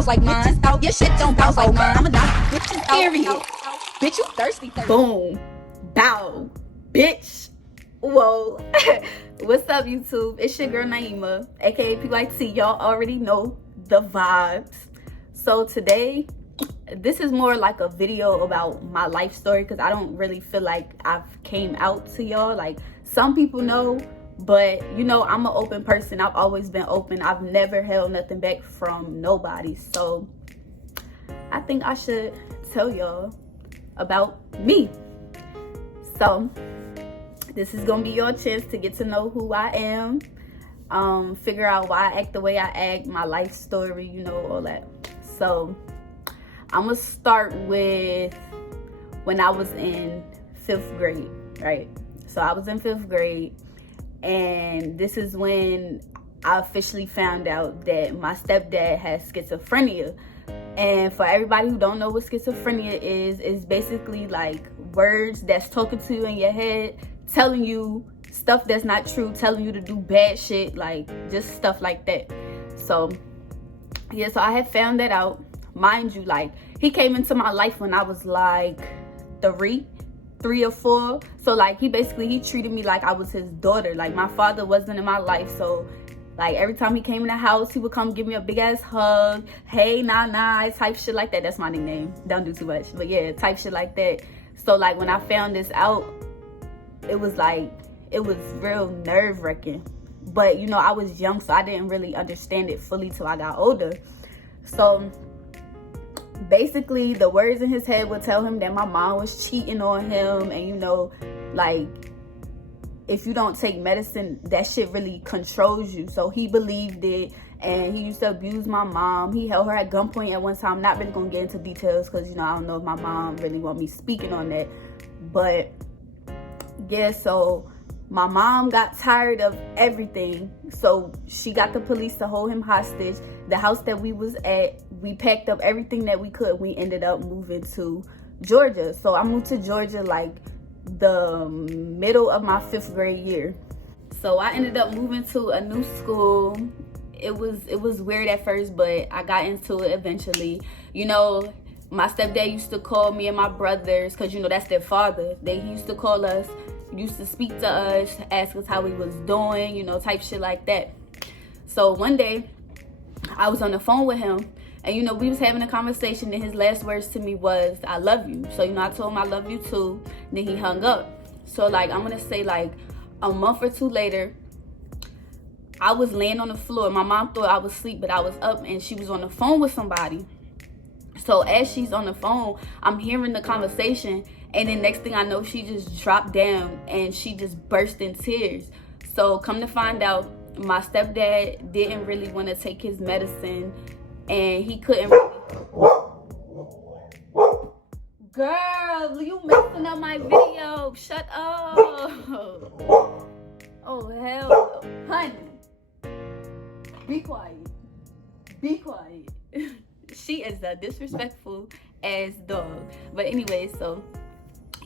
bounce like mine. Your shit don't bounce like mine. I'ma knock bitches out. Period. Bitch, you thirsty. Boom. Bow. Bitch. Whoa. What's up, YouTube? It's your girl Nyemaa, aka PYT. Y'all already know the vibes. So today, this is more like a video about my life story, because I don't really feel like I've came out to y'all. Like, some people know, but you know, I'm an open person. I've always been open. I've never held nothing back from nobody. So I think I should tell y'all about me. So this is gonna be your chance to get to know who I am, figure out why I act the way I act, my life story, you know, all that. So I'm gonna start with when I was in 5th grade, right? So I was in 5th grade, and this is when I officially found out that my stepdad has schizophrenia. And for everybody who don't know what schizophrenia is, it's basically like words that's talking to you in your head, telling you stuff that's not true, telling you to do bad shit, like just stuff like that. So yeah, so I had found that out. Mind you, like, he came into my life when I was like 3 or 4. So like, he treated me like I was his daughter. Like, my father wasn't in my life, so like every time he came in the house, he would come give me a big ass hug, hey nah type shit like that. That's my nickname, don't do too much, but yeah, type shit like that. So like, when I found this out, it was real nerve-wracking. But you know, I was young, so I didn't really understand it fully till I got older. So basically, the words in his head would tell him that my mom was cheating on him, and you know, like, if you don't take medicine, that shit really controls you. So he believed it, and he used to abuse my mom. He held her at gunpoint at one time. I'm not really gonna get into details, because you know, I don't know if my mom really want me speaking on that. But yeah, so my mom got tired of everything, so she got the police to hold him hostage. The house that we was at, we packed up everything that we could. We ended up moving to Georgia. So I moved to Georgia like the middle of my 5th grade year. So I ended up moving to a new school. It was weird at first, but I got into it eventually. You know, my stepdad used to call me and my brothers, because you know, that's their father. He used to call us, used to speak to us, ask us how we was doing, you know, type shit like that. So one day I was on the phone with him, and you know, we was having a conversation, and his last words to me was, I love you. So you know, I told him I love you too. Then he hung up. So like, I'm gonna say like a month or 2 later, I was laying on the floor. My mom thought I was asleep, but I was up, and she was on the phone with somebody. So as she's on the phone, I'm hearing the conversation, and then next thing I know, she just dropped down and she just burst in tears. So come to find out, my stepdad didn't really want to take his medicine, and he couldn't really... Girl, you messing up my video. Shut up. Oh, hell no. Honey, be quiet. Be quiet. She is a disrespectful ass dog. But anyway, so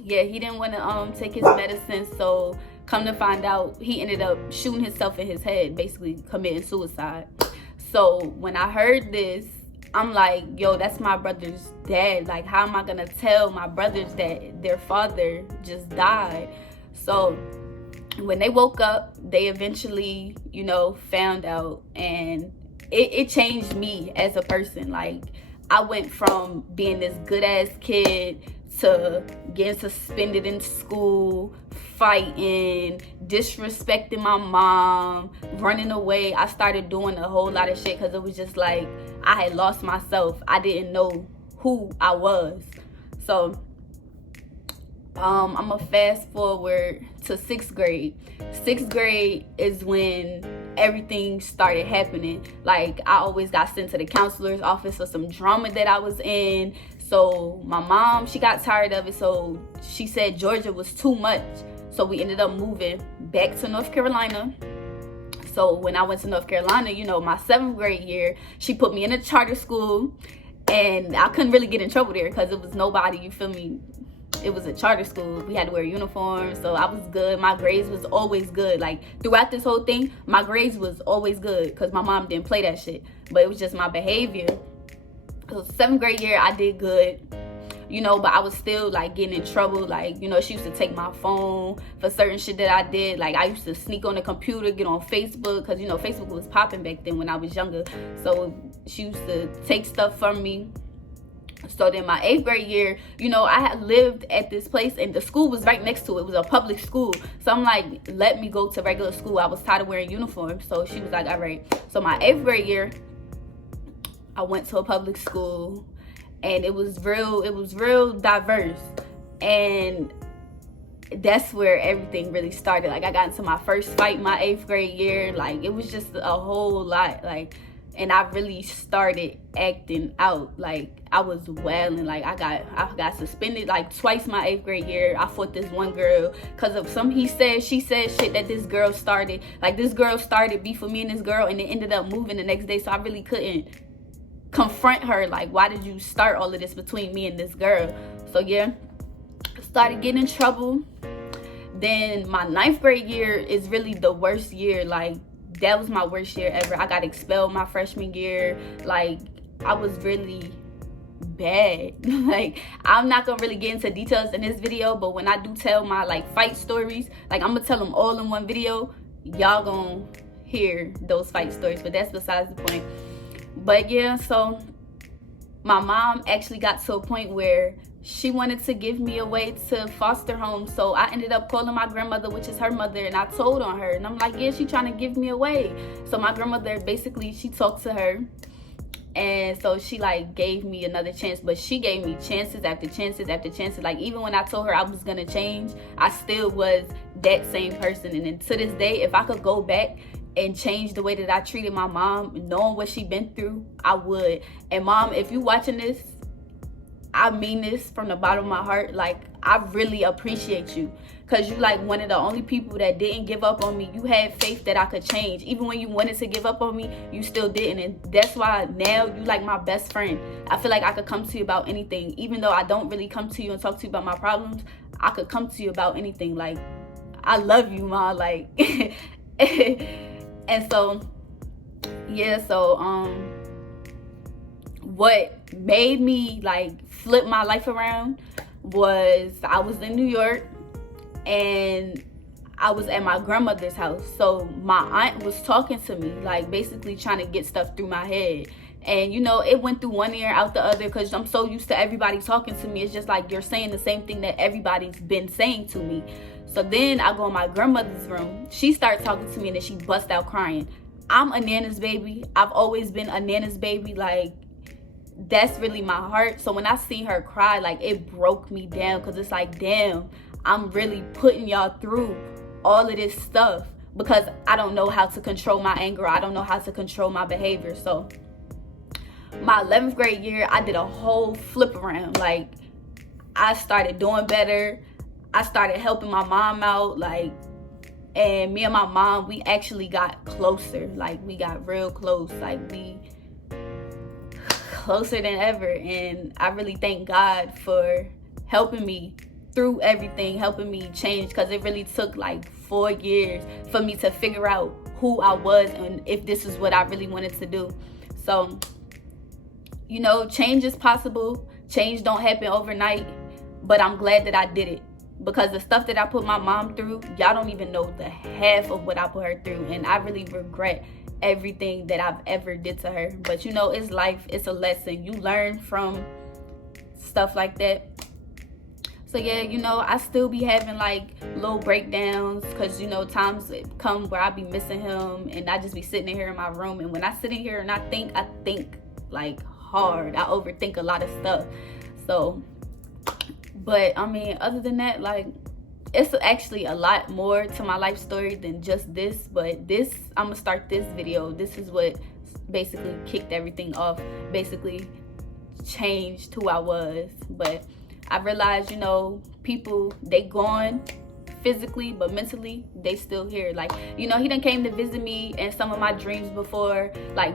yeah, he didn't want to take his medicine. So come to find out, he ended up shooting himself in his head, basically committing suicide. So when I heard this, I'm like, yo, that's my brother's dad. Like, how am I gonna tell my brothers that their father just died? So when they woke up, they eventually, you know, found out, and it changed me as a person. Like, I went from being this good ass kid to getting suspended in school, fighting, disrespecting my mom, running away. I started doing a whole lot of shit, because it was just like, I had lost myself. I didn't know who I was. So I'm gonna fast forward to 6th grade. 6th grade is when everything started happening. Like, I always got sent to the counselor's office for some drama that I was in. So my mom, she got tired of it, so she said Georgia was too much. So we ended up moving back to North Carolina. So when I went to North Carolina, you know, my 7th grade year, she put me in a charter school, and I couldn't really get in trouble there, because it was nobody, you feel me, it was a charter school. We had to wear uniforms, so I was good. My grades was always good. Like, throughout this whole thing, my grades was always good because my mom didn't play that shit. But it was just my behavior. So 7th grade year, I did good, you know, but I was still like getting in trouble. Like, you know, she used to take my phone for certain shit that I did. Like, I used to sneak on the computer, get on Facebook, because, you know, Facebook was popping back then when I was younger. So she used to take stuff from me. So then my 8th grade year, you know, I had lived at this place and the school was right next to it. It was a public school. So I'm like, let me go to regular school. I was tired of wearing uniform. So she was like, all right. So my 8th grade year, I went to a public school, and it was real diverse. And that's where everything really started. Like, I got into my first fight my 8th grade year. Like, it was just a whole lot. Like, and I really started acting out. Like, I was wailing. Like, I got suspended like twice my 8th grade year. I fought this one girl because of some he said, she said shit that this girl started. Like, this girl started beef with me and this girl, and it ended up moving the next day. So I really couldn't confront her. Like, why did you start all of this between me and this girl? So yeah, started getting in trouble. Then my 9th grade year is really the worst year. Like, that was my worst year ever. I got expelled my freshman year. Like, I was really bad. Like, I'm not gonna really get into details in this video, but when I do tell my like fight stories, like, I'm gonna tell them all in one video. Y'all gonna hear those fight stories, but that's besides the point. But yeah, so my mom actually got to a point where she wanted to give me away to foster home. So I ended up calling my grandmother, which is her mother, and I told on her. And I'm like, yeah, she trying to give me away. So my grandmother, basically, she talked to her. And so she like gave me another chance, but she gave me chances after chances after chances. Like, even when I told her I was gonna change, I still was that same person. And then to this day, if I could go back and change the way that I treated my mom, knowing what she been through, I would. And mom, if you watching this, I mean this from the bottom of my heart. Like, I really appreciate you, because you like one of the only people that didn't give up on me. You had faith that I could change. Even when you wanted to give up on me, you still didn't. And that's why now you like my best friend. I feel like I could come to you about anything. Even though I don't really come to you and talk to you about my problems, I could come to you about anything. Like, I love you, ma. Like, and so yeah, so what made me like flip my life around was I was in New York and I was at my grandmother's house. So my aunt was talking to me, like basically trying to get stuff through my head. And you know, it went through one ear out the other, because I'm so used to everybody talking to me. It's just like you're saying the same thing that everybody's been saying to me. So then I go in my grandmother's room. She started talking to me and then she bust out crying. I'm a Nana's baby. I've always been a Nana's baby. Like, that's really my heart. So when I see her cry, like, it broke me down, because it's like, damn, I'm really putting y'all through all of this stuff because I don't know how to control my anger. I don't know how to control my behavior. So my 11th grade year, I did a whole flip around. Like, I started doing better. I started helping my mom out. Like, and me and my mom, we actually got closer. Like, we got real close. Like, we closer than ever. And I really thank God for helping me through everything, helping me change, because it really took like 4 years for me to figure out who I was and if this is what I really wanted to do. So, you know, change is possible. Change don't happen overnight, but I'm glad that I did it, because the stuff that I put my mom through, y'all don't even know the half of what I put her through. And I really regret everything that I've ever did to her. But you know, it's life. It's a lesson. You learn from stuff like that. So yeah, you know, I still be having like little breakdowns, because you know, times come where I be missing him and I just be sitting in here in my room. And when I sit in here and I think like hard. I overthink a lot of stuff. So, but I mean, other than that, like, it's actually a lot more to my life story than just this. But this, I'm gonna start this video. This is what basically kicked everything off, basically changed who I was. But I realized, you know, people, they gone physically, but mentally they still here. Like, you know, he done came to visit me in some of my dreams before. Like,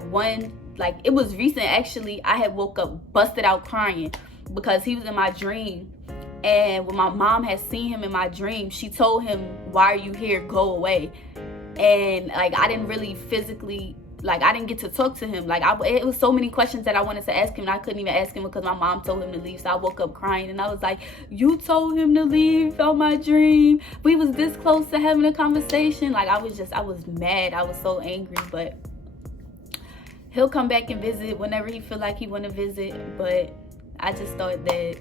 it was recent actually. I had woke up busted out crying because he was in my dream. And when my mom had seen him in my dream, she told him, "Why are you here? Go away." And like, I didn't really physically like, I didn't get to talk to him. Like, it was so many questions that I wanted to ask him, and I couldn't even ask him because my mom told him to leave. So I woke up crying, and I was like, you told him to leave out my dream. We was this close to having a conversation. Like, I was mad. I was so angry. But he'll come back and visit whenever he feel like he want to visit. But I just thought that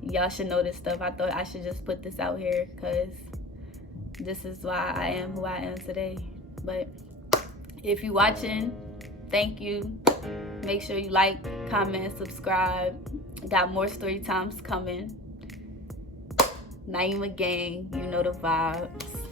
y'all should know this stuff. I thought I should just put this out here because this is why I am who I am today. But if you watching, thank you. Make sure you like, comment, subscribe. Got more story times coming. Nyemaa gang, you know the vibes.